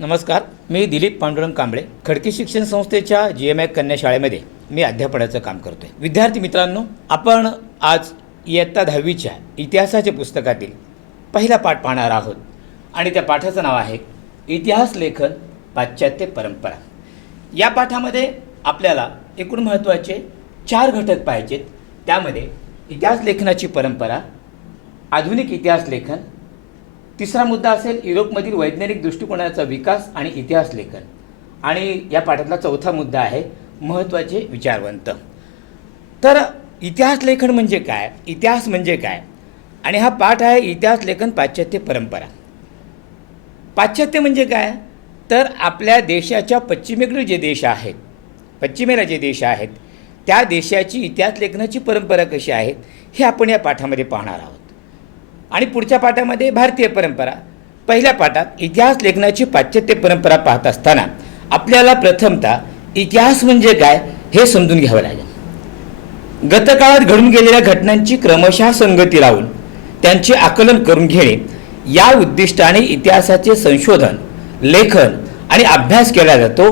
नमस्कार, मी दिलीप पांडुरंग कांबळे खडकी शिक्षण संस्थेच्या GMI कन्या शाळेमध्ये मी अध्यापनाचं काम करतोय। विद्यार्थी मित्रांनो, आपण आज इयत्ता 10वीच्या इतिहासाच्या पुस्तकातील पहिला पाठ पाहणार आहोत आणि त्या पाठाचं नाव आहे इतिहास लेखन पाश्चात्य परंपरा। या पाठामध्ये आपल्याला एकूण महत्त्वाचे 4 घटक पाहिजेत। त्यामध्ये इतिहास लेखनाची परंपरा, आधुनिक इतिहास लेखन, तिसरा मुद्दा असेल युरोपमधील वैज्ञानिक दृष्टिकोनाचा विकास आणि इतिहास लेखन, आणि या पाठातला चौथा मुद्दा आहे महत्त्वाचे विचारवंत। तर इतिहास लेखन म्हणजे काय, इतिहास म्हणजे काय, आणि हा पाठ आहे इतिहास लेखन पाश्चात्य परंपरा। पाश्चात्य म्हणजे काय, तर आपल्या देशाच्या पश्चिमेकडे जे देश आहेत, पश्चिमेला जे देश आहेत त्या देशाची इतिहास लेखनाची परंपरा कशी आहे हे आपण या पाठामध्ये पाहणार आहोत। आणि पुढच्या पाठामध्ये भारतीय परंपरा। पहिल्या पाठात इतिहास लेखनाची पाश्चात्य परंपरा पाहत असताना आपल्याला प्रथमतः इतिहास म्हणजे काय हे समजून घ्यावं लागेल। गतकाळात घडून गेलेल्या घटनांची क्रमशः संगती लावून त्यांचे आकलन करून घेणे या उद्दिष्टाने इतिहासाचे संशोधन, लेखन आणि अभ्यास केला जातो,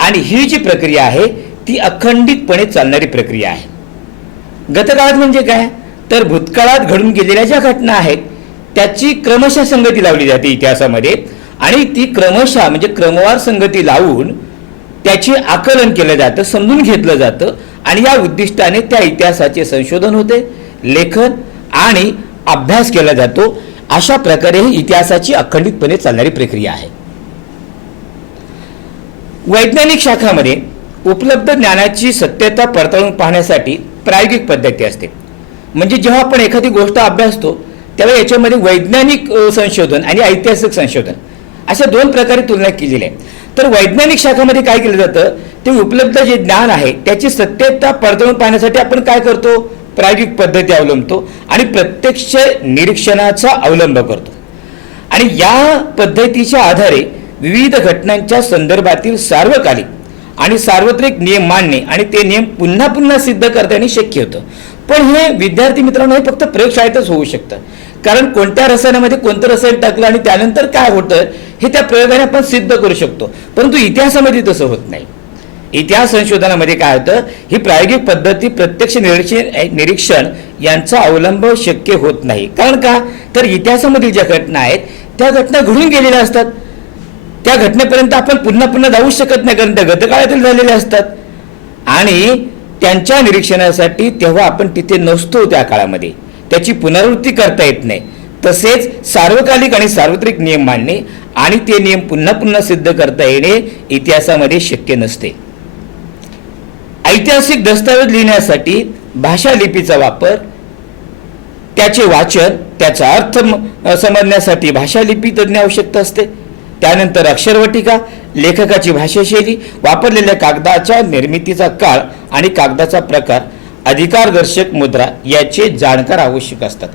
आणि ही जी प्रक्रिया आहे ती अखंडितपणे चालणारी प्रक्रिया आहे। गतकाळात म्हणजे काय, तर भूतकाळात घडून गेलेल्या ज्या घटना आहेत त्याची क्रमशः संगती लावली जाते इतिहासामध्ये, आणि ती क्रमशः म्हणजे क्रमवार संगती लावून त्याचे आकलन केलं जातं, समजून घेतलं जातं, आणि या उद्दिष्टाने त्या इतिहासाचे संशोधन होते, लेखन आणि अभ्यास केला जातो। अशा प्रकारे ही इतिहासाची अखंडितपणे चालणारी प्रक्रिया आहे। वैज्ञानिक शाखामध्ये उपलब्ध ज्ञानाची सत्यता पडताळून पाहण्यासाठी प्रायोगिक पद्धती असते। म्हणजे जेव्हा आपण एखादी गोष्ट अभ्यासतो तेव्हा याच्यामध्ये वैज्ञानिक संशोधन आणि ऐतिहासिक संशोधन अशा 2 प्रकारे तुलना केलेली आहे। तर वैज्ञानिक शाखामध्ये काय केलं जातं, ते उपलब्ध जे ज्ञान आहे त्याची सत्यता पडताळून पाहण्यासाठी आपण काय करतो, प्रायोगिक पद्धती अवलंबतो आणि प्रत्यक्ष निरीक्षणाचा अवलंब करतो। आणि या पद्धतीच्या आधारे विविध घटनांच्या संदर्भातील सार्वकालिक आणि सार्वत्रिक नियम मांडणे आणि ते नियम पुन्हा पुन्हा सिद्ध करता शक्य होतं। पण हे विद्यार्थी मित्रांनो हे फक्त प्रयोगशाळेतच होऊ शकतं, कारण कोणत्या रसायनामध्ये कोणतं रसायन टाकलं आणि त्यानंतर काय होतं हे त्या प्रयोगाने आपण सिद्ध करू शकतो, परंतु इतिहासामध्ये तसं होत नाही। इतिहास संशोधनामध्ये काय होतं, ही प्रायोगिक पद्धती प्रत्यक्ष निरीक्षण यांचा अवलंब शक्य होत नाही। कारण का, तर इतिहासामधील ज्या घटना आहेत त्या घटना घडून गेलेल्या असतात, त्या घटनेपर्यंत आपण पुन्हा पुन्हा जाऊ शकत नाही, कारण त्या गतकाळातील झालेल्या असतात, आणि त्यांच्या निरीक्षणासाठी तेव्हा आपण तिथे नसतो, त्या काळामध्ये त्याची पुनरावृत्ती करता येत नाही। तसेच सार्वकालिक आणि सार्वत्रिक नियम मांडणे आणि ते नियम पुन्हा पुन्हा सिद्ध करता येणे इतिहासामध्ये शक्य नसते। ऐतिहासिक दस्तऐवज लिहिण्यासाठी भाषा लिपीचा वापर, त्याचे वाचन, त्याचा अर्थ समजण्यासाठी भाषा लिपी तज्ञ आवश्यकता असते। त्यानंतर अक्षरवटिका, लेखकाची भाषाशैली, वापरलेल्या कागदाच्या निर्मितीचा काळ आणि कागदाचा प्रकार, अधिकारदर्शक मुद्रा याचे जाणकार आवश्यक असतात।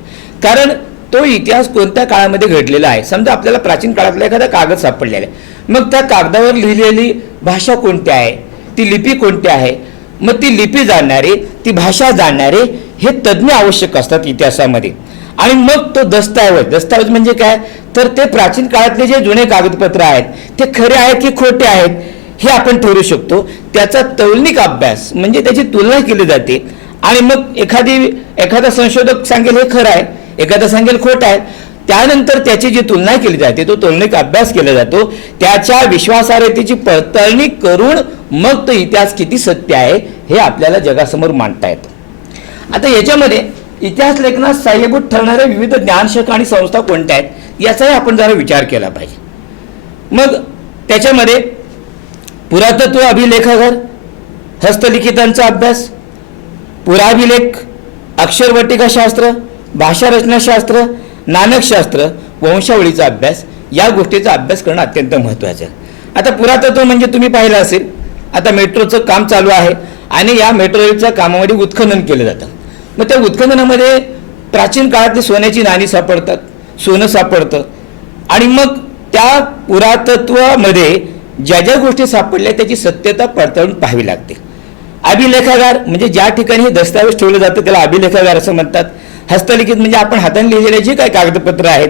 कारण तो इतिहास कोणत्या काळामध्ये घडलेला आहे, समजा आपल्याला प्राचीन काळातला एखादा कागद सापडलेला आहे, मग त्या कागदावर लिहिलेली भाषा कोणती आहे, ती लिपी कोणती आहे, मग ती लिपी जाणणारे, ती भाषा जाणणारे हे तज्ज्ञ आवश्यक असतात इतिहासामध्ये। आणि मग तो दस्तऐवज म्हणजे काय, तर ते प्राचीन काळातले जे जुने कागदपत्र आहेत ते खरे आहेत की खोटे आहेत हे आपण ठरवू शकतो। त्याचा तौलनिक अभ्यास म्हणजे त्याची तुलना केली जाते, आणि मग एखादा संशोधक सांगेल हे खरं आहे, एखादा सांगेल खोटं आहे, त्यानंतर त्याची जी तुलना केली जाते तो तौलनिक अभ्यास केला जातो, त्याच्या विश्वासार्हतेची पडताळणी करून मग तो इतिहास किती सत्य आहे हे आपल्याला जगासमोर मांडता येतं। आता याच्यामध्ये इतिहास लेखनात सहाय्यभूत ठरणाऱ्या विविध ज्ञानशाखा आणि संस्था कोणत्या आहेत याचाही आपण जरा विचार केला पाहिजे। मग त्याच्यामध्ये पुरातत्व अभिलेखागार, हस्तलिखितांचा अभ्यास, पुराभिलेख, अक्षरवटिकाशास्त्र, भाषारचनाशास्त्र, नाणकशास्त्र, वंशावळीचा अभ्यास या गोष्टीचा अभ्यास करणं अत्यंत महत्त्वाचं आहे। आता पुरातत्व म्हणजे तुम्ही पाहिलं असेल, आता मेट्रोचं काम चालू आहे आणि या मेट्रोच्या कामामध्ये उत्खनन केलं जातं। मग त्या उत्खननामध्ये प्राचीन काळातली सोन्याची नाणी सापडतात, सोनं सापडतं, आणि मग त्या पुरातत्वामध्ये ज्या ज्या गोष्टी सापडल्या त्याची सत्यता पडताळून पाहावी लागते। अभिलेखागार म्हणजे ज्या ठिकाणी हे दस्तऐवज ठेवलं जातं त्याला अभिलेखागार असं म्हणतात। हस्तलिखित म्हणजे आपण हाताने लिहिलेले जे काही कागदपत्र आहेत,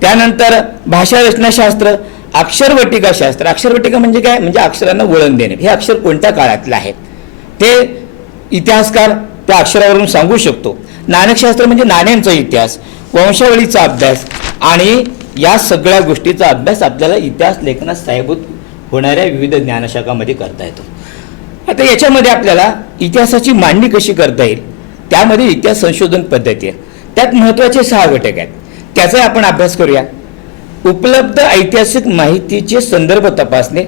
त्यानंतर भाषा रचनाशास्त्र अक्षरवटिकाशास्त्र, अक्षरवटिका म्हणजे काय, म्हणजे अक्षरांना वळण देणे. हे अक्षर कोणत्या काळातलं आहे ते इतिहासकार त्या अक्षरावरून सांगू शकतो. नाणकशास्त्र म्हणजे नाण्यांचा इतिहास, वंशावळीचा अभ्यास आणि या सगळ्या गोष्टीचा अभ्यास आपल्याला इतिहास लेखनात सहाय्यभूत होणाऱ्या विविध ज्ञानशाखामध्ये करता येतो. आता याच्यामध्ये आपल्याला इतिहासाची मांडणी कशी करता येईल, त्यामध्ये इतिहास संशोधन पद्धती आहे. त्यात महत्त्वाचे 6 घटक आहेत, त्याचा आपण अभ्यास करूया. उपलब्ध ऐतिहासिक माहितीचे संदर्भ तपासणे,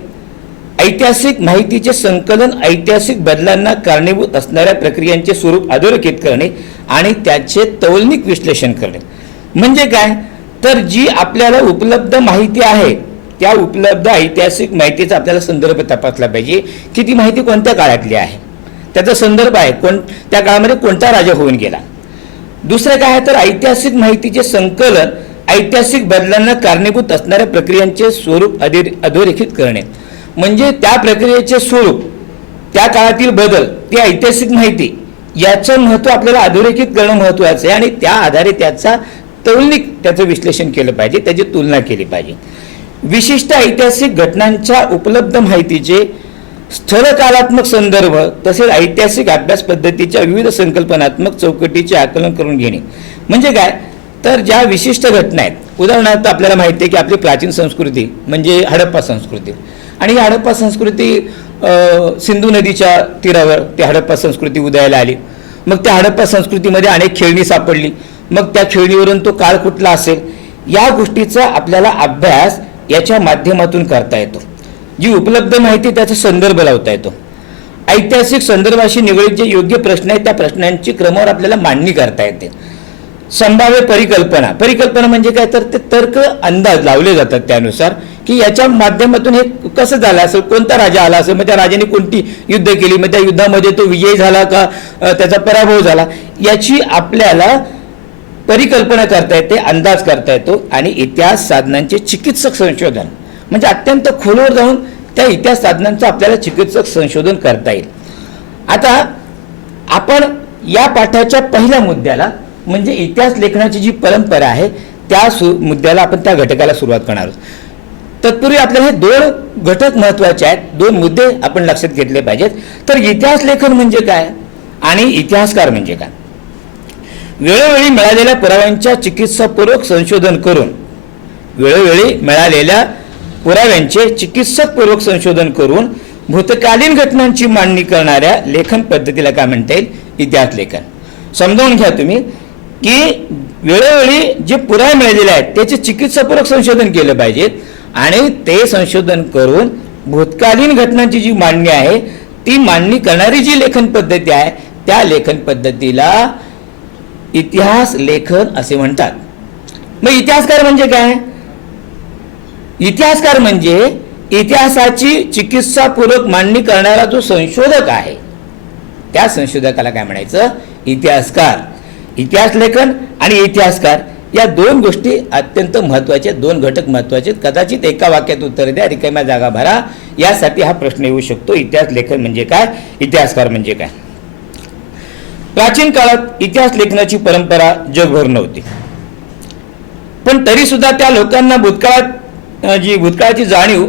ऐतिहासिक माहितीचे संकलन, ऐतिहासिक बदलांना कारणीभूत असणाऱ्या प्रक्रियांचे स्वरूप अधोरेखित करणे आणि त्याचे तौलनिक विश्लेषण करणे. म्हणजे काय, तर जी आपल्याला उपलब्ध माहिती आहे त्या उपलब्ध ऐतिहासिक माहितीचा आपल्याला संदर्भ तपासला पाहिजे की ती माहिती कोणत्या काळातली आहे, त्याचा संदर्भ आहे त्या काळामध्ये कोणता राजा होऊन गेला. दुसरं काय आहे तर ऐतिहासिक माहितीचे संकलन, ऐतिहासिक बदलांना कारणीभूत असणाऱ्या प्रक्रियांचे स्वरूप अधोरेखित करणे. म्हणजे त्या प्रक्रियेचे स्वरूप, त्या काळातील बदल, ती ऐतिहासिक माहिती याचं महत्त्व आपल्याला अधोरेखित करणं महत्त्वाचं आहे आणि त्या आधारे त्याचा तौलनिक त्याचं विश्लेषण केलं पाहिजे, त्याची तुलना केली पाहिजे. विशिष्ट ऐतिहासिक घटनांच्या उपलब्ध माहितीचे स्थळकालात्मक संदर्भ तसेच ऐतिहासिक अभ्यास पद्धतीच्या विविध संकल्पनात्मक चौकटीचे आकलन करून घेणे. म्हणजे काय, तर ज्या विशिष्ट घटना आहेत, उदाहरणार्थ आपल्याला माहिती आहे की आपली प्राचीन संस्कृती म्हणजे हडप्पा संस्कृती, आणि ही हडप्पा संस्कृती सिंधू नदीच्या तीरावर ती हडप्पा संस्कृती उदयाला आली. मग त्या हडप्पा संस्कृतीमध्ये अनेक खेळणी सापडली, मग त्या खेळणीवरून तो काळ कुठला असेल या गोष्टीचा आपल्याला अभ्यास याच्या माध्यमातून करता येतो. जी उपलब्ध माहिती त्याचा संदर्भ लावता येतो. ऐतिहासिक संदर्भाशी निगडीत जे योग्य प्रश्न आहेत त्या प्रश्नांची क्रमावर आपल्याला मांडणी करता येते. संभाव्य परिकल्पना, परिकल्पना म्हणजे काय तर ते तर्क अंदाज लावले जातात त्यानुसार की याच्या माध्यमातून हे कसं झालं असेल, कोणता राजा आला असेल, मग त्या राजाने कोणती युद्ध केली, मग त्या युद्धामध्ये तो विजयी झाला का त्याचा पराभव झाला, याची आपल्याला परिकल्पना करता येते, अंदाज करता येतो. आणि इतिहास साधनांचे चिकित्सक संशोधन म्हणजे अत्यंत खोलवर जाऊन त्या इतिहास साधनांचं आपल्याला चिकित्सक संशोधन करता येईल. आता आपण या पाठाच्या पहिल्या मुद्द्याला म्हणजे इतिहास लेखनाची जी परंपरा आहे त्या मुद्द्याला आपण त्या घटकाला सुरुवात करणार आहोत. तत्पूर्वी आपल्याला हे 2 घटक महत्त्वाचे आहेत, 2 मुद्दे आपण लक्षात घेतले पाहिजेत. तर इतिहास लेखन म्हणजे काय आणि इतिहासकार म्हणजे काय. वेळोवेळी मिळालेल्या पुराव्यांच्या चिकित्सापूर्वक संशोधन करून, वेळोवेळी मिळालेल्या पुराव्यांचे चिकित्सकपूर्वक संशोधन करून भूतकालीन घटनांची मांडणी करणाऱ्या लेखन पद्धतीला काय म्हणता येईल, इतिहास लेखन. समजावून घ्या तुम्ही की वेळोवेळी जे पुरावे मिळालेले आहेत त्याचे चिकित्सापूर्वक संशोधन केलं पाहिजे आणि ते संशोधन करून भूतकालीन घटनांची जी मांडणी आहे ती मांडणी करणारी जी लेखन पद्धती आहे त्या लेखन पद्धतीला इतिहास लेखन असे म्हणतात. मग इतिहासकार म्हणजे काय, इतिहासकार म्हणजे इतिहासाची चिकित्सापूर्वक मांडणी करणारा जो संशोधक आहे त्या संशोधकाला काय म्हणायचं, इतिहासकार. इतिहास लेखन आणि इतिहासकार या 2 गोष्टी अत्यंत महत्त्वाच्या, 2 घटक महत्त्वाचे. कदाचित एका वाक्यात उत्तर द्या, रिकाम्या जागा भरा, यासाठी हा प्रश्न येऊ शकतो. इतिहास लेखन म्हणजे काय, इतिहासकार म्हणजे काय. प्राचीन काळात इतिहास लेखनाची परंपरा जगभर नव्हती, पण तरी सुद्धा त्या लोकांना भूतकाळाची जाणीव,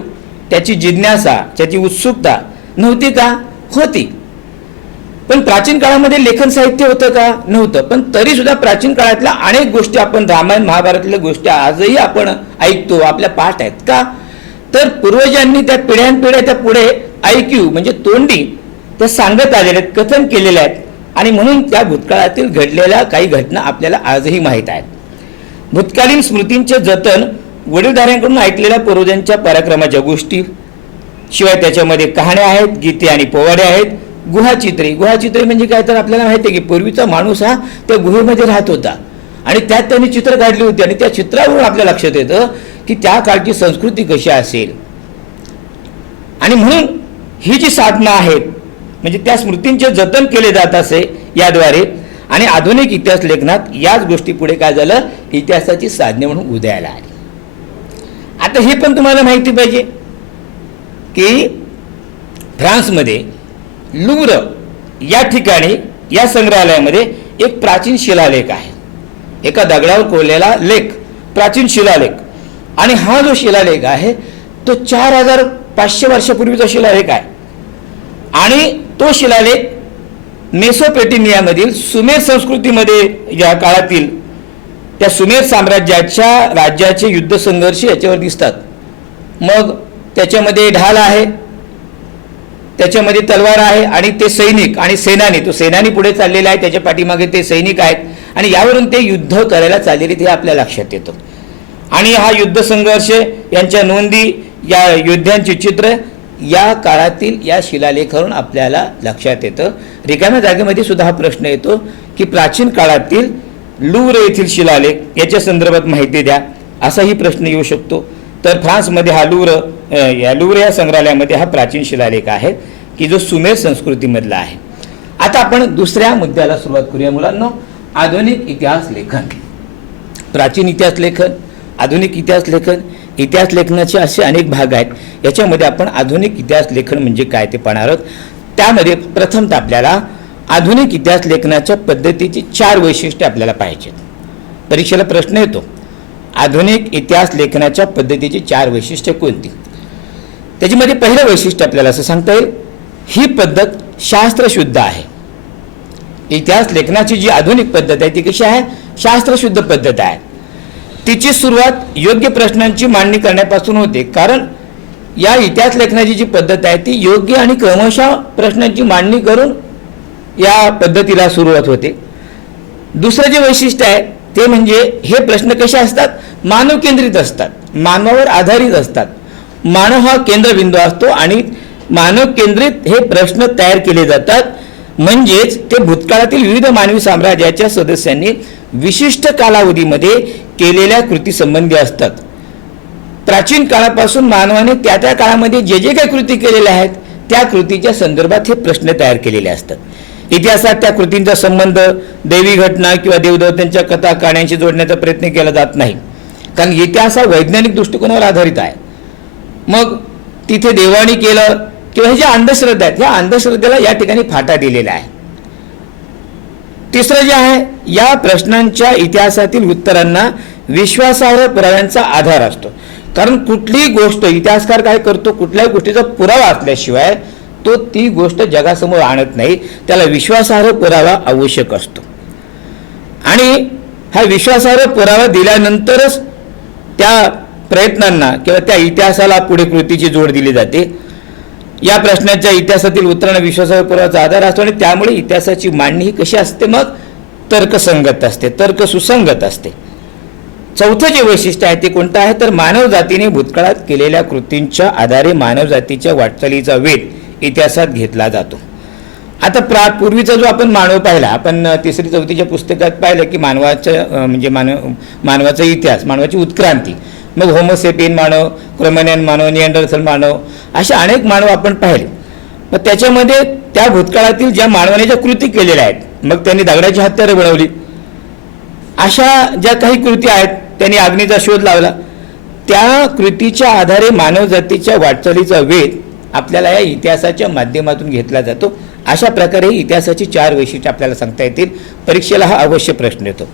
त्याची जिज्ञासा, त्याची उत्सुकता नव्हती का, होती. पण प्राचीन काळामध्ये लेखन साहित्य होतं का, नव्हतं. पण तरी सुद्धा प्राचीन काळातल्या अनेक गोष्टी आपण रामायण महाभारतातल्या गोष्टी आजही आपण ऐकतो, आपल्या पाठ आहेत का, तर पूर्वजांनी त्या पिढ्यानपिढ्या त्या पुढे ऐकीव म्हणजे तोंडी त्या सांगत आलेल्या आहेत, कथन केलेल्या आहेत आणि म्हणून त्या भूतकाळातील घडलेल्या काही घटना आपल्याला आजही माहीत आहेत. भूतकालीन स्मृतींचे जतन, वडीलधाऱ्यांकडून ऐकलेल्या पूर्वजांच्या पराक्रमाच्या गोष्टी, शिवाय त्याच्यामध्ये कहाण्या आहेत, गीते आणि पोवाडे आहेत. गुहाचित्रे, गुहाचित्रे म्हणजे काय तर आपल्याला माहिती आहे की पूर्वीचा माणूस हा त्या गुहेमध्ये राहत होता आणि त्यात त्यांनी चित्र काढली होती आणि त्या चित्रावरून आपल्या लक्षात येतं की त्या काळची संस्कृती कशी असेल. आणि म्हणून ही जी साधनं आहेत म्हणजे त्या स्मृतींचे जतन केले जात असे याद्वारे. आणि आधुनिक इतिहास लेखनात याच गोष्टी पुढे काय झालं, इतिहासाची साधने म्हणून उदयाला आली. आता हे पण तुम्हाला माहिती पाहिजे की फ्रान्समध्ये लुव्र या ठिकाणी या संग्रहालयामध्ये एक प्राचीन शिलालेख आहे, एका दगडावर कोरलेला लेख, प्राचीन शिलालेख. आणि हा जो शिलालेख आहे तो 4500 वर्षापूर्वीचा शिलालेख आहे आणि तो शिलालेख मेसोपोटेमियामधील सुमेर संस्कृतीमध्ये या काळातील त्या सुमेर साम्राज्याच्या राज्याचे युद्ध संघर्ष याच्यावर दिसतात. मग त्याच्यामध्ये ढाल आहे, त्याच्यामध्ये तलवार आहे आणि ते सैनिक आणि सेनानी, तो सेनानी पुढे चाललेला आहे, त्याच्या पाठीमागे ते सैनिक आहेत आणि यावरून ते युद्ध करायला चाललेले ते आपल्या लक्षात येतं. आणि हा युद्ध संघर्ष यांच्या नोंदी, या युद्धांची चित्र या काळातील या शिलालेखावरून आपल्याला लक्षात येतं. रिकाम्या जागेमध्ये सुद्धा हा प्रश्न येतो की प्राचीन काळातील लूव्र येथील शिलालेख याच्या संदर्भात माहिती द्या, असाही प्रश्न येऊ शकतो. तर फ्रान्समध्ये हा लूव्र या संग्रहालयामध्ये हा प्राचीन शिलालेख आहे की जो सुमेर संस्कृतीमधला आहे. आता आपण दुसऱ्या मुद्द्याला सुरुवात करूया मुलांनो. आधुनिक इतिहास लेखन. प्राचीन इतिहास लेखन, आधुनिक इतिहास लेखन. इतिहास लेखनाचे असे अनेक भाग आहेत. याच्यामध्ये आपण आधुनिक इतिहास लेखन म्हणजे काय ते पाहणार आहोत. त्यामध्ये प्रथमतः आपल्याला आधुनिक इतिहास लेखनाच्या पद्धतीची 4 वैशिष्ट्ये आपल्याला पाहिजेत. परीक्षेला प्रश्न येतो, आधुनिक इतिहास लेखनाच्या पद्धतीची 4 वैशिष्ट्ये कोणती. त्याच्यामध्ये पहिलं वैशिष्ट्य आपल्याला असं सांगता येईल, ही पद्धत शास्त्रशुद्ध आहे. इतिहास लेखनाची जी आधुनिक पद्धत आहे ती कशी आहे, शास्त्रशुद्ध पद्धत आहे. तिची सुरुवात योग्य प्रश्नांची मांडणी करण्यापासून होते, कारण या इतिहास लेखनाची जी पद्धत आहे ती योग्य आणि क्रमशः प्रश्नांची मांडणी करून या पद्धतीला सुरुवात होते. दुसरं जे वैशिष्ट्य आहे ते म्हणजे हे प्रश्न कसे असतात, मानव केंद्रित असतात, मानवावर आधारित असतात. मानव हा केंद्रबिंदू असतो आणि मानव केंद्रित हे प्रश्न तयार केले जातात. म्हणजेच ते भूतकाळातील विविध मानवी साम्राज्याच्या सदस्यांनी विशिष्ट कालावधीमध्ये केलेल्या कृती संबंधी असतात. प्राचीन काळापासून मानवाने त्या काळामध्ये जे काही कृती केलेल्या आहेत त्या कृतीच्या संदर्भात हे प्रश्न तयार केलेले असतात. इतिहासात त्या कृतींचा संबंध दैवी घटना किंवा देवदेवतांच्या कथा कहाण्यांशी जोडण्याचा प्रयत्न केला जात नाही, कारण इतिहास हा वैज्ञानिक दृष्टिकोनावर आधारित आहे. मग तिथे देवाणी केलं किंवा हे ज्या अंधश्रद्धा आहेत ह्या अंधश्रद्धेला या ठिकाणी फाटा दिलेला आहे. तिसरं जे आहे, या प्रश्नांच्या इतिहासातील उत्तरांना विश्वासार्ह पुराव्यांचा आधार असतो. कारण कुठलीही गोष्ट इतिहासकार काय करतो, कुठल्याही गोष्टीचा पुरावा असल्याशिवाय तो ती गोष्ट जगासमोर आणत नाही, त्याला विश्वासार्ह पुरावा आवश्यक असतो. आणि हा विश्वासार्ह पुरावा दिल्यानंतरच त्या प्रयत्नांना किंवा त्या इतिहासाला पुढे कृतीची जोड दिली जाते. या प्रश्नाच्या इतिहासातील उत्तरांना विश्वासार्ह पुराव्याचा आधार असतो आणि त्यामुळे इतिहासाची मांडणी ही कशी असते, मग तर्कसंगत असते, तर्क सुसंगत असते. चौथं जे वैशिष्ट्य आहे ते कोणतं आहे, तर मानव जातीने भूतकाळात केलेल्या कृतींच्या आधारे मानव जातीच्या वाटचालीचा वेध इतिहासात घेतला जातो. आता पूर्वीचा जो आपण मानव पाहिला, आपण 3री-4थीच्या पुस्तकात पाहिलं की मानवाचा इतिहास, मानवाची उत्क्रांती, मग होमोसेपियन मानव, क्रोमॅनियन मानव, निअँडरथल मानव, अशा अनेक मानव आपण पाहिले. मग त्याच्यामध्ये त्या भूतकाळातील ज्या मानवाने ज्या कृती केलेल्या आहेत, मग त्यांनी दगडाची हत्यारं बनवली, अशा ज्या काही कृती आहेत, त्यांनी अग्नीचा शोध लावला, त्या कृतीच्या आधारे मानव जातीच्या वाटचालीचा वेध आपल्याला या इतिहासाच्या माध्यमातून घेतला जातो. अशा प्रकारे इतिहासाची 4 वैशिष्ट्ये आपल्याला सांगता येतील. परीक्षेला हा अवश्य प्रश्न येतो.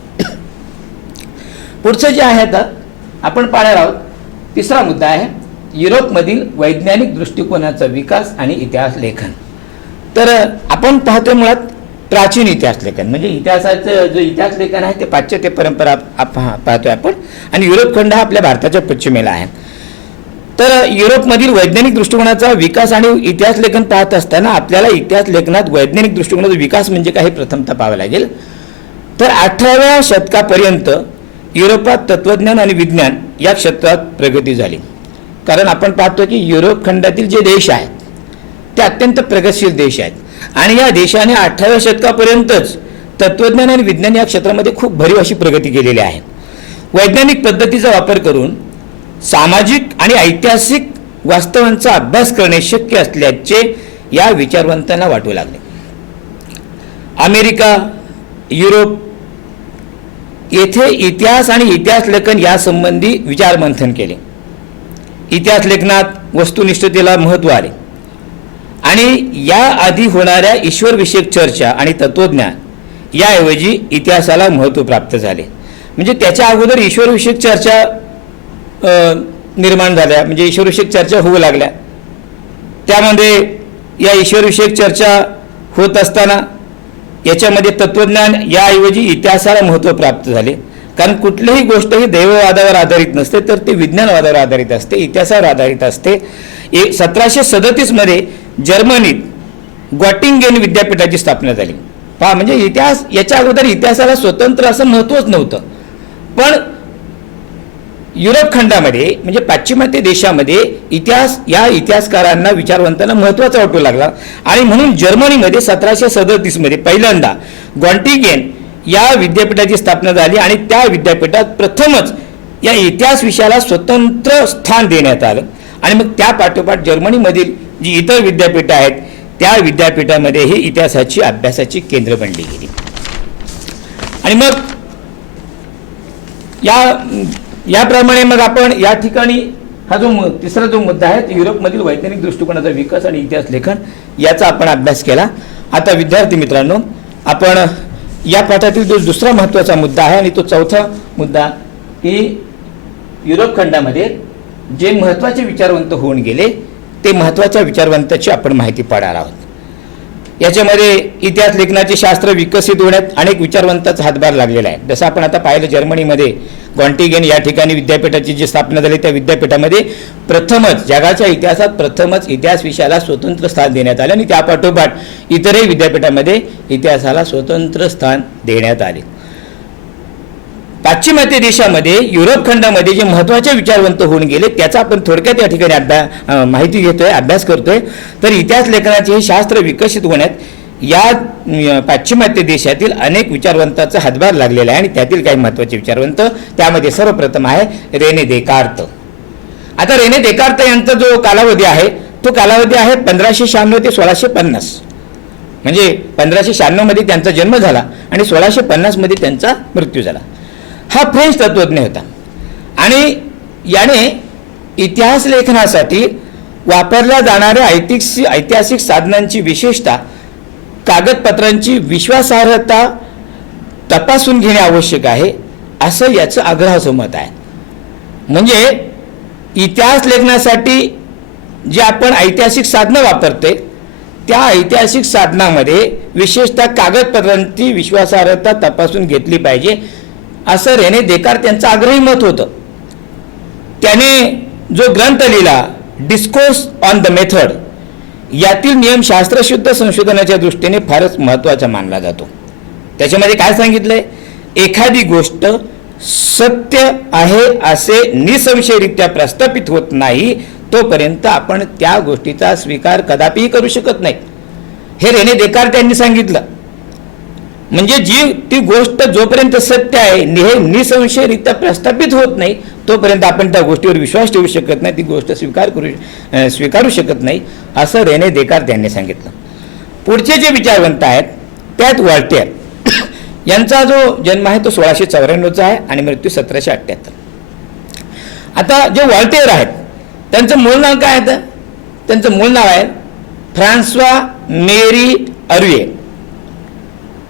पुढचं जे आहे आता आपण पाहणार आहोत, तिसरा मुद्दा आहे युरोपमधील वैज्ञानिक दृष्टिकोनाचा विकास आणि इतिहास लेखन. तर आपण पाहतोय मुळात प्राचीन इतिहास लेखन म्हणजे इतिहासाचं जो इतिहास लेखन आहे ते पाश्चात्य परंपरा पाहतोय आपण, आणि युरोप खंड हा आपल्या भारताच्या पश्चिमेला आहे. तर युरोपमधील वैज्ञानिक दृष्टिकोनाचा विकास आणि इतिहास लेखन पाहत असताना आपल्याला इतिहास लेखनात वैज्ञानिक दृष्टिकोनाचा विकास म्हणजे काय हे प्रथमतः पाहावं लागेल. तर 18व्या शतकापर्यंत युरोपात तत्त्वज्ञान आणि विज्ञान या क्षेत्रात प्रगती झाली. कारण आपण पाहतो की युरोप खंडातील जे देश आहेत ते अत्यंत प्रगतशील देश आहेत आणि या देशाने 18व्या शतकापर्यंतच तत्त्वज्ञान आणि विज्ञान या क्षेत्रामध्ये खूप भरीव अशी प्रगती केलेली आहे. वैज्ञानिक पद्धतीचा वापर करून सामाजिक आणि ऐतिहासिक वास्तवांचा अभ्यास करणे शक्य असल्याचे या विचारवंतांना वाटू लागले. अमेरिका, युरोप येथे इतिहास आणि इतिहास लेखन यासंबंधी विचारमंथन केले. इतिहास लेखनात वस्तुनिष्ठतेला महत्त्व आले आणि या आधी होणाऱ्या ईश्वरविषयक चर्चा आणि तत्त्वज्ञान याऐवजी इतिहासाला महत्त्व प्राप्त झाले. म्हणजे त्याच्या अगोदर ईश्वरविषयक चर्चा निर्माण झाल्या, म्हणजे ईश्वरविषयक चर्चा होऊ लागल्या. त्यामध्ये या ईश्वरविषयक चर्चा होत असताना याच्यामध्ये तत्त्वज्ञान याऐवजी इतिहासाला महत्त्व प्राप्त झाले. कारण कुठलीही गोष्ट ही दैववादावर आधारित नसते, तर ते विज्ञानवादावर आधारित असते, इतिहासावर आधारित असते. 1737 मध्ये जर्मनीत गॉटिंगेन विद्यापीठाची स्थापना झाली. पहा, म्हणजे इतिहास, याच्या अगोदर इतिहासाला स्वतंत्र असं महत्त्वच नव्हतं. पण युरोप खंडामध्ये म्हणजे पाश्चिमात्य देशामध्ये इतिहास या इतिहासकारांना, विचारवंतांना महत्त्वाचा वाटू लागला. आणि म्हणून जर्मनीमध्ये 1737 मध्ये पहिल्यांदा गॉटिंगेन या विद्यापीठाची स्थापना झाली आणि त्या विद्यापीठात प्रथमच या इतिहास विषयाला स्वतंत्र स्थान देण्यात आलं. आणि मग त्या पाठोपाठ जर्मनीमधील जी इतर विद्यापीठं आहेत त्या विद्यापीठामध्ये ही इतिहासाची अभ्यासाची केंद्र बनली गेली. आणि मग याप्रमाणे मग आपण या ठिकाणी हा जो तिसरा जो मुद्दा आहे, युरोपमधील वैज्ञानिक दृष्टिकोनाचा विकास आणि इतिहास लेखन, याचा आपण अभ्यास केला. आता विद्यार्थी मित्रांनो, आपण या पाठातील जो दुसरा महत्त्वाचा मुद्दा आहे आणि तो चौथा मुद्दा की युरोप खंडामध्ये जे महत्त्वाचे विचारवंत होऊन गेले ते महत्त्वाच्या विचारवंताची आपण माहिती पाहणार आहोत. याच्यामध्ये इतिहास लेखनाचे शास्त्र विकसित होण्यात अनेक विचारवंतांचा हातभार लागलेला आहे. जसं आपण आता पाहिलं, जर्मनीमध्ये गॉटिंगेन या ठिकाणी विद्यापीठाची जी स्थापना झाली त्या विद्यापीठामध्ये प्रथमच, जगाच्या इतिहासात प्रथमच इतिहास विषयाला स्वतंत्र स्थान देण्यात आले. आणि त्या पाठोपाठ इतरही विद्यापीठामध्ये इतिहासाला स्वतंत्र स्थान देण्यात आले. पाश्चिमात्य देशामध्ये, युरोप खंडामध्ये जे महत्त्वाचे विचारवंत होऊन गेले त्याचा आपण थोडक्यात या ठिकाणी माहिती घेतोय, अभ्यास करतोय. तर इतिहास लेखनाचे हे शास्त्र विकसित होण्यात या पाश्चिमात्य देशातील अनेक विचारवंतांचा हातभार लागलेला आहे. आणि त्यातील काही महत्त्वाचे विचारवंत, त्यामध्ये सर्वप्रथम आहे रेने देकार्त. आता रेने देकार्त यांचा जो कालावधी आहे तो कालावधी आहे 1596 ते 1650. म्हणजे 1596 मध्ये त्यांचा जन्म झाला आणि 1650 मध्ये त्यांचा मृत्यू झाला. हा फ्रेंच तत्त्वज्ञ होता आणि याने इतिहास लेखनासाठी वापरल्या जाणाऱ्या ऐतिहासिक साधनांची, विशेषतः कागदपत्रांची विश्वासार्हता तपासून घेणे आवश्यक आहे असं याचं आग्रहाचं मत आहे. म्हणजे इतिहास लेखनासाठी जे आपण ऐतिहासिक साधनं वापरतोय त्या ऐतिहासिक साधनामध्ये विशेषतः कागदपत्रांची विश्वासार्हता तपासून घेतली पाहिजे असं रेने देकार्त यांचं आग्रही मत होतं. त्याने जो ग्रंथ लिहिला डिस्कोर्स ऑन द मेथड, यातील नियम शास्त्रशुद्ध संशोधनाच्या दृष्टीने फारच महत्त्वाचा मानला जातो. त्याच्यामध्ये काय सांगितलंय, एखादी गोष्ट सत्य आहे असे निसंशयरित्या प्रस्थापित होत नाही तोपर्यंत आपण त्या गोष्टीचा स्वीकार कदापिही करू शकत नाही. हे रेने देकार्त यांनी सांगितलं. म्हणजे ती गोष्ट जोपर्यंत सत्य आहे, हे निसंशयरित्या प्रस्थापित होत नाही तोपर्यंत आपण त्या गोष्टीवर विश्वास ठेवू शकत नाही, ती गोष्ट स्वीकारू शकत नाही असं रेने देकार्त यांनी सांगितलं. पुढचे जे विचारवंत आहेत त्यात वॉल्टेअर यांचा जो जन्म आहे तो 1694 आहे आणि मृत्यू 1778. आता जे वॉल्टेअर आहेत त्यांचं मूळ नाव काय आहे? त्यांचं मूळ नाव आहे फ्रान्सवा मेरी अर्विये.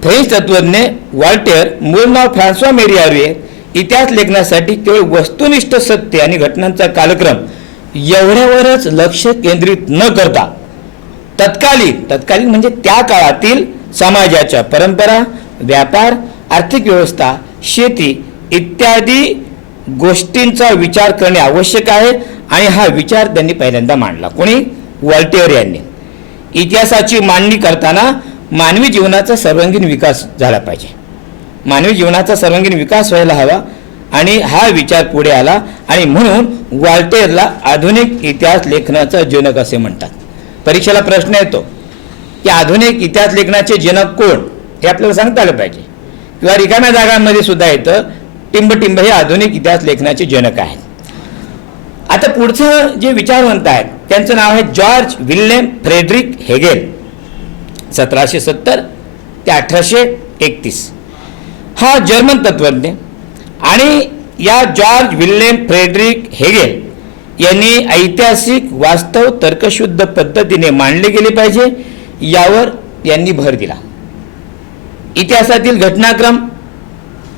फ्रेंच तत्त्वज्ञ वॉल्टेअर, मूळ नाव फ्रान्सवा मेरी अर्विये, इतिहास लेखनासाठी केवळ वस्तुनिष्ठ सत्य आणि घटनांचा कालक्रम एवढ्यावरच लक्ष केंद्रित न करता तत्कालीन म्हणजे त्या काळातील समाजाच्या परंपरा, व्यापार, आर्थिक व्यवस्था, शेती इत्यादी गोष्टींचा विचार करणे आवश्यक आहे. आणि हा विचार त्यांनी पहिल्यांदा मांडला. कोणी? वॉल्टेअर यांनी. इतिहासाची मांडणी करताना मानवी जीवनाचा सर्वांगीण विकास झाला पाहिजे, मानवी जीवनाचा सर्वांगीण विकास व्हायला हवा आणि हा विचार पुढे आला. आणि म्हणून वॉल्टेअरला आधुनिक इतिहास लेखनाचा जनक असे म्हणतात. परीक्षेला प्रश्न येतो की आधुनिक इतिहास लेखनाचे जनक कोण, हे आपल्याला सांगता आलं पाहिजे. किंवा रिकाम्या जागांमध्ये सुद्धा येतं टिंब हे आधुनिक इतिहास लेखनाचे जनक आहेत. आता पुढचं जे विचारवंत आहेत त्यांचं नाव आहे जॉर्ज विल्यम फ्रेडरिक हेगेल. 1770 ते 1831 हा जर्मन तत्त्वज्ञ. आणि या जॉर्ज विल्यम फ्रेडरिक हेगेल यांनी ऐतिहासिक वास्तव तर्कशुद्ध पद्धतीने मांडले गेले पाहिजे यावर यांनी भर दिला. इतिहासातील घटनाक्रम,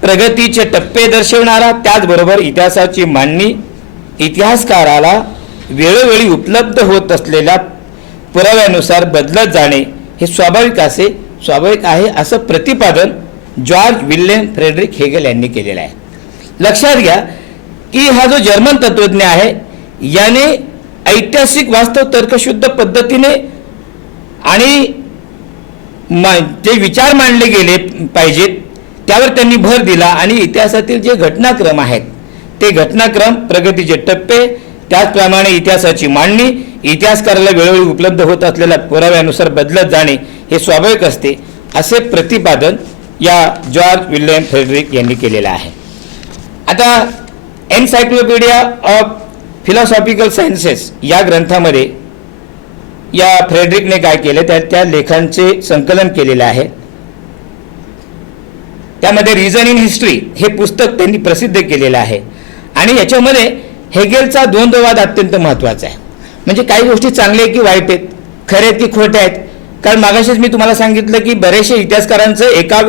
प्रगतीचे टप्पे दर्शवणारा, त्याचबरोबर इतिहासाची मांडणी इतिहासकाराला वेळोवेळी उपलब्ध होत असलेल्या पुराव्यानुसार बदलत जाणे हे स्वाभाविक आहे असं प्रतिपादन जॉर्ज विल्यम फ्रेडरिक हेगल यांनी केलेलं आहे. लक्षात घ्या की हा जो जर्मन तत्वज्ञ आहे याने ऐतिहासिक वास्तव तर्कशुद्ध पद्धतीने आणि जे विचार मांडले गेले पाहिजेत त्यावर त्यांनी भर दिला आणि इतिहासातील जे घटनाक्रम आहेत ते घटनाक्रम, प्रगतीचे टप्पे, त्याचप्रमाणे इतिहासाची मांडणी, इतिहासकाराला वेळोवेळी उपलब्ध होत असलेल्या पुराव्यानुसार बदलत जाणे हे स्वाभाविक असते असे प्रतिपादन या जॉर्ज विल्यम फ्रेडरिक यांनी केलेलं आहे. आता एन्सायक्लोपीडिया ऑफ फिलॉसॉफिकल सायन्सेस या ग्रंथामध्ये या फ्रेडरिकने काय केलं त्या लेखांचे संकलन केलेलं आहे. त्यामध्ये रिझन इन हिस्ट्री हे पुस्तक त्यांनी प्रसिद्ध केलेलं आहे आणि याच्यामध्ये हेगेलचा द्वंद्ववाद अत्यंत महत्त्वाचा आहे. म्हणजे काही गोष्टी चांगल्या की वाईट आहेत, खरे आहेत की खोटे आहेत. कारण मागाशीच मी तुम्हाला सांगितलं की बरेचसे इतिहासकारांचं एका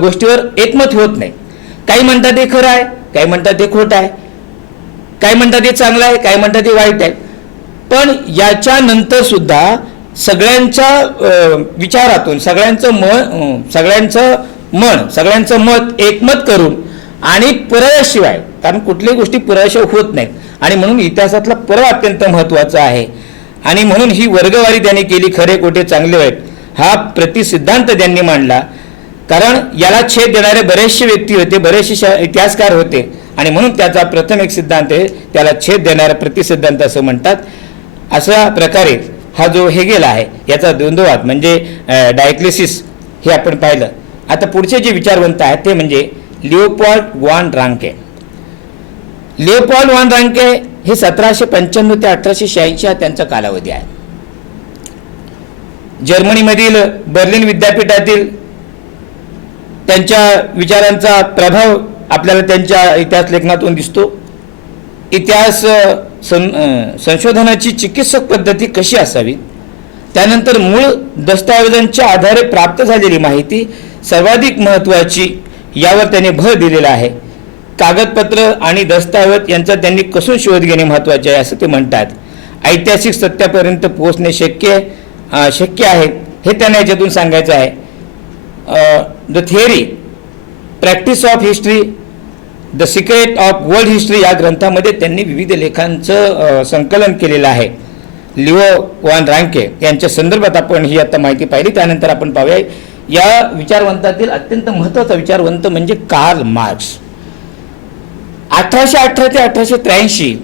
गोष्टीवर एकमत होत नाही. काही म्हणतात ते खरं आहे, काही म्हणतात ते खोटं आहे, काही म्हणतात ते चांगलं आहे, काही म्हणतात ते वाईट आहे. पण याच्यानंतर सुद्धा सगळ्यांच्या विचारातून सगळ्यांचं मत एकमत करून आणि पुराव्याशिवाय, कारण कुठल्याही गोष्टी पुराव्याशिवाय होत नाहीत आणि म्हणून इतिहासातला पुरावा अत्यंत महत्त्वाचा आहे. आणि म्हणून ही वर्गवारी त्यांनी केली, खरे खोटे चांगले वाईट हा प्रतिसिद्धांत त्यांनी मांडला. कारण याला छेद देणारे बरेचसे व्यक्ती होते, बरेचसे इतिहासकार होते आणि म्हणून त्याचा प्रथम एक सिद्धांत आहे, त्याला छेद देणारा प्रतिसिद्धांत असं म्हणतात. अशा प्रकारे हा जो हेगेल आहे याचा द्वंद्ववाद म्हणजे डायक्लेसिस हे आपण पाहिलं. आता पुढचे जे विचारवंत आहेत ते म्हणजे लिओपोल्ड वॉन रांके. लिओपोल्ड वॉन रांके हे 1795 ते 1886 हा त्यांचा कालावधी आहे. जर्मनीमधील बर्लिन विद्यापीठातील त्यांच्या विचारांचा प्रभाव आपल्याला त्यांच्या इतिहास लेखनातून दिसतो. इतिहास संशोधनाची चिकित्सक पद्धती कशी असावी, त्यानंतर मूळ दस्तऐवजांच्या आधारे प्राप्त झालेली माहिती सर्वाधिक महत्त्वाची यावर त्यांनी भर दिलेला आहे. कागदपत्र आणि दस्तऐवज यांचा त्यांनी कसून शोध घेणे महत्त्वाचे आहे असं ते म्हणतात. ऐतिहासिक सत्यापर्यंत पोहोचणे शक्य आहे हे त्यांना याच्यातून सांगायचं आहे. The theory practice of history, the secret of world history या ग्रंथामध्ये त्यांनी विविध लेखांचं संकलन केलेलं आहे. लिओ वॉन रांके यांच्या संदर्भात आपण ही आता माहिती पाहिली. त्यानंतर आपण पाहूया या विचारवंतातील अत्यंत महत्त्वाचा विचारवंत म्हणजे कार्ल मार्क्स. 1818 ते 1883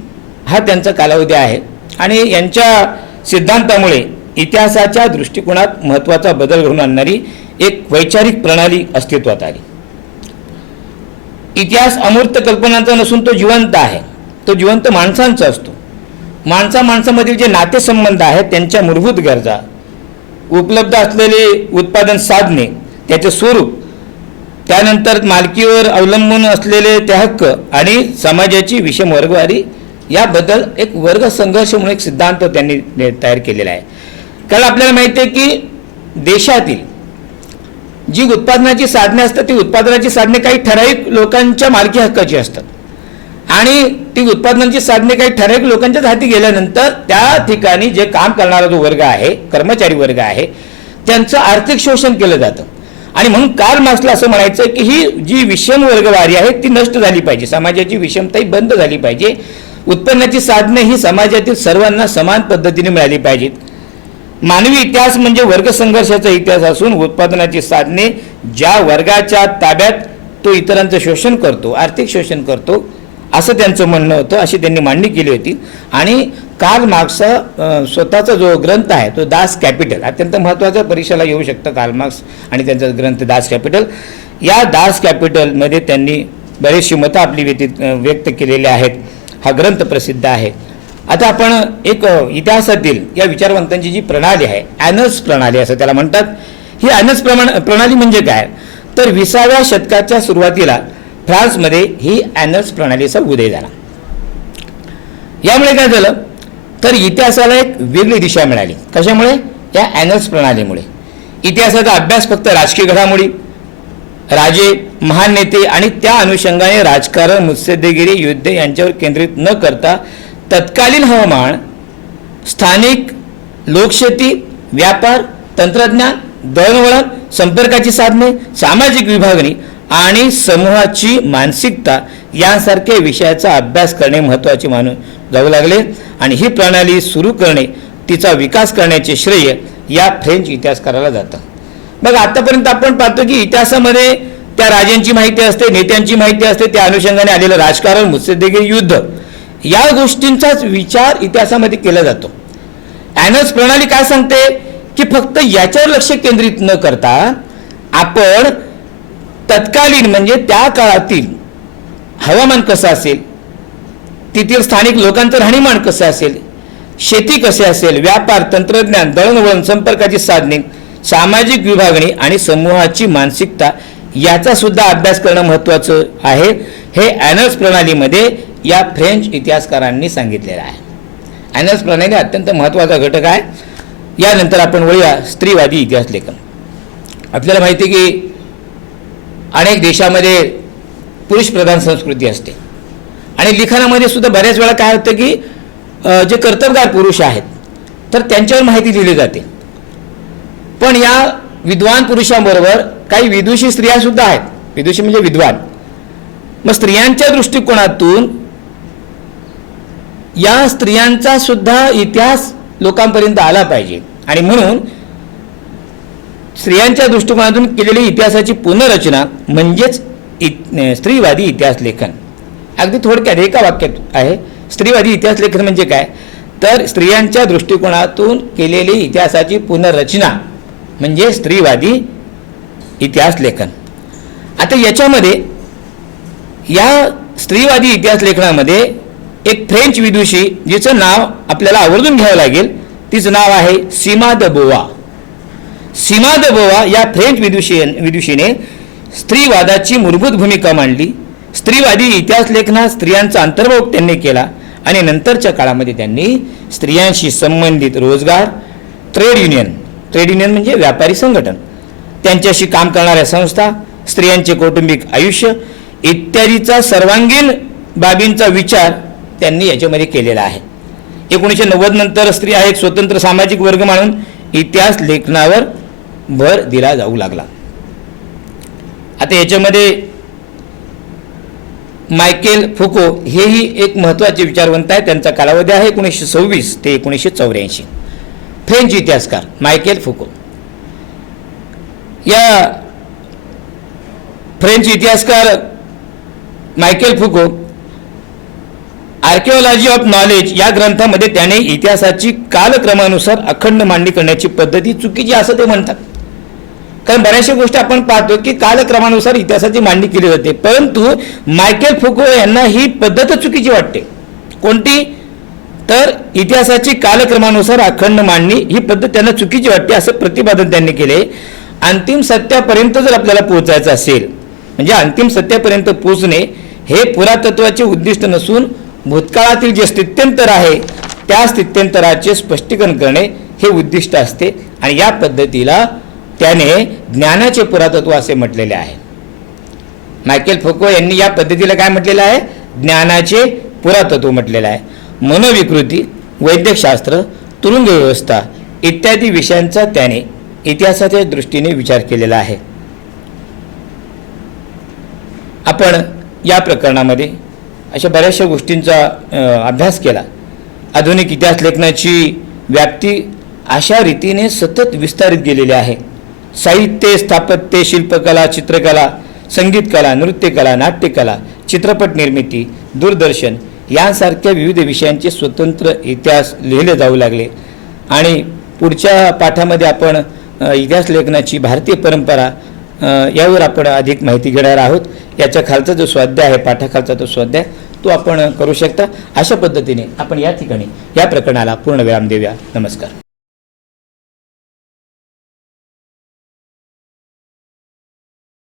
हा त्यांचा कालावधी आहे आणि यांच्या सिद्धांतामुळे इतिहासाच्या दृष्टिकोनात महत्त्वाचा बदल घडवून आणणारी एक वैचारिक प्रणाली अस्तित्वात आली. इतिहास अमूर्त कल्पनांचा नसून तो जिवंत आहे, तो जिवंत माणसांचा असतो. माणसामधील जे नातेसंबंध आहेत, त्यांच्या मूलभूत गरजा, उपलब्ध असलेले उत्पादन साधने, त्याचे स्वरूप, त्यानंतर मालकीवर अवलंबून असलेले ते हक्क आणि समाजाची विषम वर्गवारी याबद्दल एक वर्ग संघर्ष म्हणून एक सिद्धांत त्यांनी तयार केलेला आहे. कारण आपल्याला माहिती आहे की देशातील जी उत्पादनाची साधने असतात ती उत्पादनाची साधने काही ठराविक लोकांच्या मालकी हक्काची असतात आणि ती उत्पादनाची साधने काही ठराविक लोकांच्याच हाती गेल्यानंतर त्या ठिकाणी जे काम करणारा जो वर्ग आहे, कर्मचारी वर्ग आहे, त्यांचं आर्थिक शोषण केलं जातं. आणि म्हणून कार्ल मार्क्सला असं म्हणायचं की ही जी विषम वर्गवारी आहे ती नष्ट झाली पाहिजे, समाजाची विषमता ही बंद झाली पाहिजे, उत्पन्नाची साधने ही समाजातील सर्वांना समान पद्धतीने मिळाली पाहिजेत. मानवी इतिहास म्हणजे वर्ग संघर्षाचा इतिहास असून उत्पादनाची साधने ज्या वर्गाच्या ताब्यात तो इतरांचं शोषण करतो, आर्थिक शोषण करतो असं त्यांचं म्हणणं होतं. अशी त्यांनी मांडणी केली होती. आणि कार्ल मार्क्सचा स्वतःचा जो ग्रंथ आहे तो दास कॅपिटल अत्यंत महत्त्वाच्या परीक्षेला येऊ शकतं. कार्ल मार्क्स आणि त्यांचा ग्रंथ दास कॅपिटल, या दास कॅपिटलमध्ये त्यांनी बरेचशी मतं आपली व्यक्त केलेली आहेत. हा ग्रंथ प्रसिद्ध आहे. आता आपण एक इतिहासातील या विचारवंतांची जी प्रणाली आहे, ॲनल्स प्रणाली असं त्याला म्हणतात. ही ॲनल्स प्रणाली म्हणजे काय, तर 20व्या शतकाच्या सुरुवातीला फ्रान्समध्ये ही ॲनल्स प्रणालीचा उदय झाला. यामुळे काय झालं तर इतिहासाला एक वेगळी दिशा मिळाली. कशामुळे? या ॲनल्स प्रणालीमुळे. इतिहासाचा अभ्यास फक्त राजकीय घडामोडी राजे, महान नेते आणि त्या अनुषंगाने राजकारण, मुत्सद्देगिरी, युद्ध यांच्यावर केंद्रित न करता तत्कालीन हवामान, स्थानिक लोकशेती, व्यापार, तंत्रज्ञान, दळणवळण, संपर्काची साधने, सामाजिक विभागणी आणि समूहाची मानसिकता यांसारख्या विषयाचा अभ्यास करणे महत्त्वाचे मानून जाऊ लागले आणि ही प्रणाली सुरू करणे, तिचा विकास करण्याचे श्रेय या फ्रेंच इतिहासकाराला जातं. बघा, आतापर्यंत आपण पाहतो की इतिहासामध्ये त्या राजांची माहिती असते, नेत्यांची माहिती असते, त्या अनुषंगाने आलेलं राजकारण, मुत्सद्देगिरी, युद्ध या गोष्टींचाच विचार इतिहासामध्ये केला जातो. ॲनल्स प्रणाली काय सांगते की फक्त याच्यावर लक्ष केंद्रित न करता आपण तत्कालीन म्हणजे त्या काळातील हवामान कसं असेल, तेथील स्थानिक लोकांचं राहणीमान कसं असेल, शेती कसे असेल, व्यापार, तंत्रज्ञान, दळणवळण, संपर्काची साधने, सामाजिक विभागणी आणि समूहाची मानसिकता याचा सुद्धा अभ्यास करणं महत्त्वाचं आहे. हे ॲनल्स प्रणालीमध्ये या फ्रेंच इतिहासकारांनी सांगितलेलं आहे. ॲनल्स प्रणाली अत्यंत महत्त्वाचा घटक आहे. यानंतर आपण वळूया स्त्रीवादी इतिहास लेखन. आपल्याला माहिती आहे की अनेक देशामध्ये पुरुषप्रधान संस्कृती असते आणि लिखाणामध्ये सुद्धा बऱ्याच वेळा काय होतं की जे कर्तबगार पुरुष आहेत तर त्यांच्यावर माहिती दिली जाते. पण या विद्वान पुरुषांबरोबर काही विदुषी स्त्रिया सुद्धा आहेत. विदुषी म्हणजे विद्वान. मग स्त्रियांच्या दृष्टिकोनातून या स्त्रियांचा सुद्धा इतिहास लोकांपर्यंत आला पाहिजे आणि म्हणून स्त्रियांच्या दृष्टिकोनातून केलेली इतिहासाची पुनर्रचना म्हणजेच स्त्रीवादी इतिहास लेखन. अगदी थोडक्यात एका वाक्यात आहे. स्त्रीवादी इतिहास लेखन म्हणजे काय, तर स्त्रियांच्या दृष्टिकोनातून केलेली इतिहासाची पुनर्रचना म्हणजे स्त्रीवादी इतिहास लेखन. आता याच्यामध्ये या स्त्रीवादी इतिहास लेखनामध्ये एक फ्रेंच विदुषी जिचं नाव आपल्याला आवर्जून घ्यावं लागेल, तिचं नाव आहे सीमा द बोवा. सीमा द बोवा या फ्रेंच विदुषीने स्त्रीवादाची मूलभूत भूमिका मांडली. स्त्रीवादी इतिहास लेखनात स्त्रियांचा अंतर्भाव त्यांनी केला आणि नंतरच्या काळामध्ये त्यांनी स्त्रियांशी संबंधित रोजगार, ट्रेड युनियन म्हणजे व्यापारी संघटन, त्यांच्याशी काम करणाऱ्या संस्था, स्त्रियांचे कौटुंबिक आयुष्य इत्यादीचा सर्वांगीण बाबींचा विचार त्यांनी याच्यामध्ये केलेला आहे. 1990 नंतर स्त्रिया एक स्वतंत्र सामाजिक वर्ग म्हणून इतिहास लेखनावर भर दिला जाऊ लागला. आता याच्यामध्ये मायकेल फुको हेही एक महत्त्वाचे विचारवंत आहे. त्यांचा कालावधी आहे 1926 ते 1984. फ्रेंच इतिहासकार मायकेल फुको. या फ्रेंच इतिहासकार मायकेल फुको आर्किओलॉजी ऑफ नॉलेज या ग्रंथामध्ये त्याने इतिहासाची कालक्रमानुसार अखंड मांडणी करण्याची पद्धती चुकीची असं ते म्हणतात. कारण बऱ्याचशा गोष्टी आपण पाहतो की कालक्रमानुसार इतिहासाची मांडणी केली जाते, परंतु मायकेल फुको यांना ही पद्धत चुकीची वाटते. कोणती, तर इतिहासाची कालक्रमानुसार अखंड मांडणी ही पद्धत त्यांना चुकीची वाटते असं प्रतिपादन त्यांनी केले. अंतिम सत्यापर्यंत जर आपल्याला पोहोचायचं असेल म्हणजे अंतिम सत्यापर्यंत पोहोचणे हे पुरातत्वाचे उद्दिष्ट नसून भूतकाळातील जे स्थित्यंतर आहे त्या स्थित्यंतराचे स्पष्टीकरण करणे हे उद्दिष्ट असते आणि या पद्धतीला त्याने ज्ञानाचे पुरातत्व असे म्हटलेले आहे. मायकेल फुको यांनी या पद्धतीला काय म्हटलेलं आहे, ज्ञानाचे पुरातत्व म्हटलेलं आहे. मनोविकृती, वैद्यकशास्त्र, तुरुंग व्यवस्था इत्यादी विषयांचा त्याने इतिहासाच्या दृष्टीने विचार केलेला आहे. आपण या प्रकरणामध्ये अशा बऱ्याचशा गोष्टींचा अभ्यास केला. आधुनिक इतिहास लेखनाची व्याप्ती अशा रीतीने सतत विस्तारित गेलेली आहे. साहित्य, स्थापत्य, शिल्पकला, चित्रकला, संगीतकला, नृत्यकला, नाट्यकला, चित्रपट निर्मिती, दूरदर्शन यांसारख्या विविध विषयांचे स्वतंत्र इतिहास लिहिले जाऊ लागले आणि पुढच्या पाठामध्ये आपण इतिहास लेखनाची भारतीय परंपरा यावर आपण अधिक माहिती घेणार आहोत. याच्या खालचा जो स्वाध्याय आहे, पाठाखालचा तो स्वाध्याय तो आपण करू शकता. अशा पद्धतीने आपण या ठिकाणी या प्रकरणाला पूर्ण विराम देऊया. नमस्कार.